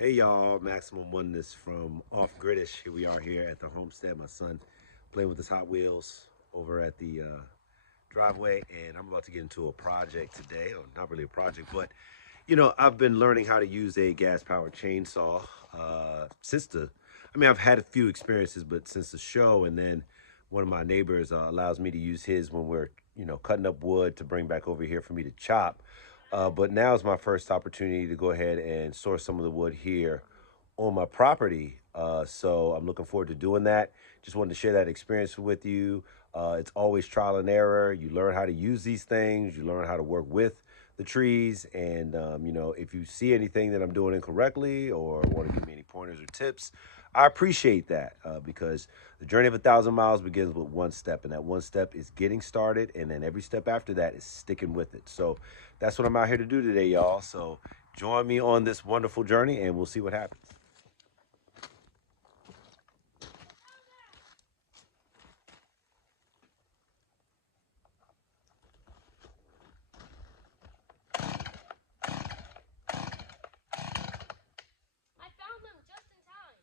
Hey y'all, Maximum Oneness from Off Gridish. Here we are here at the Homestead. My son playing with his Hot Wheels over at the driveway, and I'm about to get into a project today. Or not really a project, but I've been learning how to use a gas-powered chainsaw since I've had a few experiences, but since the show, and then one of my neighbors allows me to use his when we're cutting up wood to bring back over here for me to chop. But now is my first opportunity to go ahead and source some of the wood here on my property. So I'm looking forward to doing that. Just wanted to share that experience with you. It's always trial and error. You learn how to use these things. You learn how to work with the trees. And, if you see anything that I'm doing incorrectly or want to give me any pointers or tips, I appreciate that because the journey of 1,000 miles begins with one step, and that one step is getting started, and then every step after that is sticking with it. So that's what I'm out here to do today, y'all. So join me on this wonderful journey, and we'll see what happens. I found them just in time.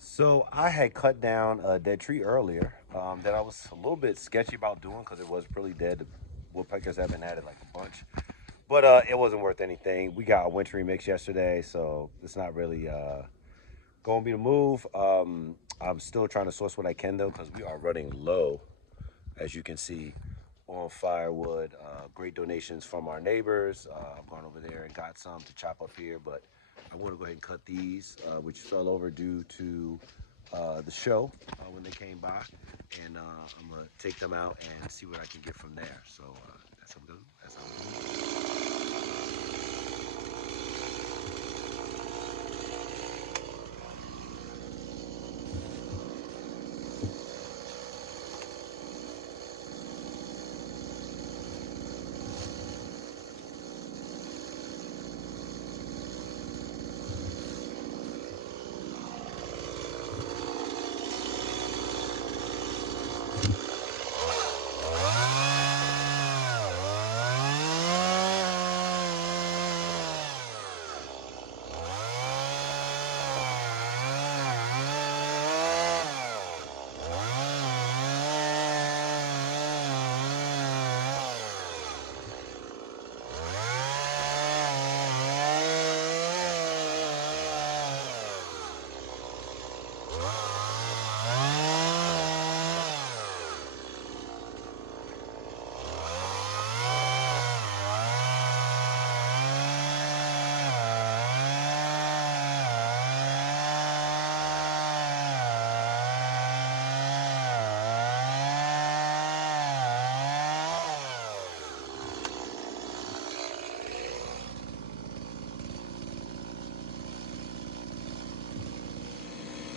So I had cut down a dead tree earlier that I was a little bit sketchy about doing because it was really dead. The woodpeckers have been at it like a bunch, but it wasn't worth anything. We got a wintry mix yesterday, so it's not really going to be the move. I'm still trying to source what I can though because we are running low, as you can see, on firewood. Great donations from our neighbors. I've gone over there and got some to chop up here, but I want to go ahead and cut these, which fell over due to the show when they came by, and I'm gonna take them out and see what I can get from there. So that's how we do. That's how we do.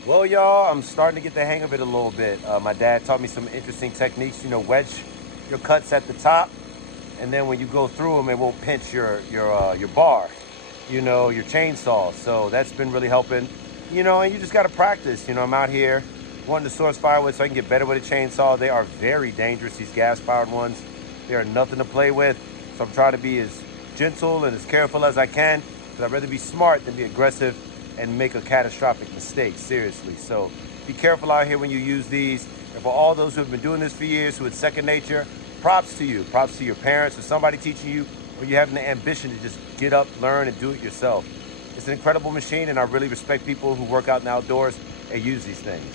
Well, y'all, I'm starting to get the hang of it a little bit. My dad taught me some interesting techniques. Wedge your cuts at the top, and then when you go through them, it won't pinch your bar, your chainsaw. So that's been really helping. And you just got to practice. I'm out here wanting to source firewood so I can get better with a chainsaw. They are very dangerous. These gas-powered ones, they are nothing to play with. So I'm trying to be as gentle and as careful as I can. Because I'd rather be smart than be aggressive and make a catastrophic mistake, seriously. So be careful out here when you use these. And for all those who have been doing this for years, who it's second nature, props to you. Props to your parents or somebody teaching you, or you having the ambition to just get up, learn, and do it yourself. It's an incredible machine, and I really respect people who work out in the outdoors and use these things.